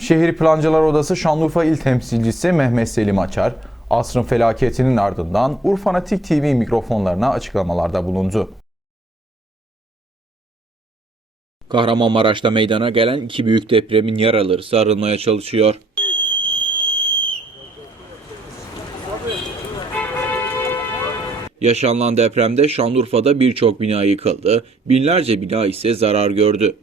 Şehir Plancılar Odası Şanlıurfa İl Temsilcisi Mehmet Selim Açar, asrın felaketinin ardından Urfanatik TV mikrofonlarına açıklamalarda bulundu. Kahramanmaraş'ta meydana gelen iki büyük depremin yaraları sarılmaya çalışıyor. Yaşanılan depremde Şanlıurfa'da birçok bina yıkıldı, binlerce bina ise zarar gördü.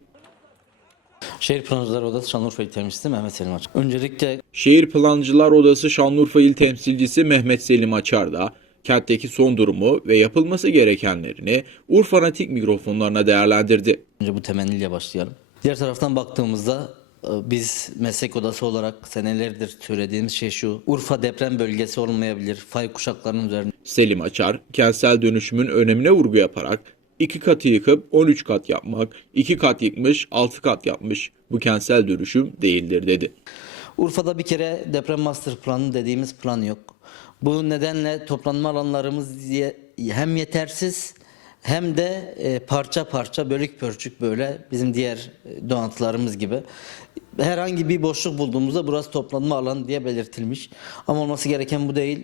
Şehir Plancılar Odası Şanlıurfa İl Temsilcisi Mehmet Selim Açık. Öncelikle Şehir Plancılar Odası Şanlıurfa İl Temsilcisi Mehmet Selim Açar da kentteki son durumu ve yapılması gerekenlerini Urfanatik mikrofonlarına değerlendirdi. önce bu temenniyle başlayalım. Diğer taraftan baktığımızda e, biz meslek odası olarak senelerdir söylediğimiz şey şu. Urfa deprem bölgesi olmayabilir. Fay kuşaklarının üzerine Selim Açar, kentsel dönüşümün önemine vurgu yaparak iki katı yıkıp 13 kat yapmak, iki kat yıkmış 6 kat yapmış bu kentsel dönüşüm değildir dedi. Urfa'da bir kere deprem master planı dediğimiz plan yok. Bu nedenle toplanma alanlarımız ye- hem yetersiz hem de e, parça parça bölük pörçük böyle bizim diğer e, donatılarımız gibi. Herhangi bir boşluk bulduğumuzda burası toplanma alanı diye belirtilmiş. Ama olması gereken bu değil.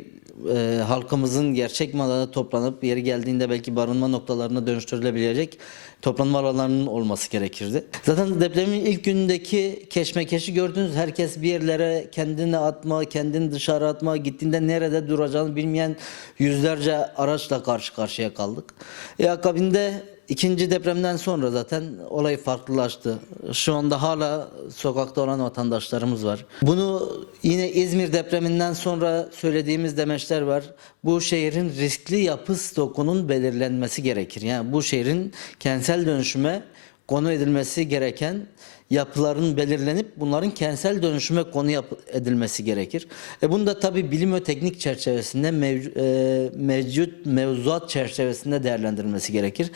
E, halkımızın gerçek manada toplanıp yeri geldiğinde belki barınma noktalarına dönüştürülebilecek toplanma alanlarının olması gerekirdi. Zaten depremin ilk günündeki keşmekeşi gördünüz. Herkes bir yerlere kendini atma, kendini dışarı atma, gittiğinde nerede duracağını bilmeyen yüzlerce araçla karşı karşıya kaldık. E akabinde ikinci depremden sonra zaten olay farklılaştı. Şu anda hala sokakta olan vatandaşlarımız var. Bunu yine İzmir depreminden sonra söylediğimiz demeçler var. Bu şehrin riskli yapı stokunun belirlenmesi gerekir. Yani bu şehrin kentsel dönüşüme konu edilmesi gereken yapıların belirlenip bunların kentsel dönüşüme konu edilmesi gerekir. E bunu da tabii bilim ve teknik çerçevesinde mevcu- e, mevcut mevzuat çerçevesinde değerlendirilmesi gerekir.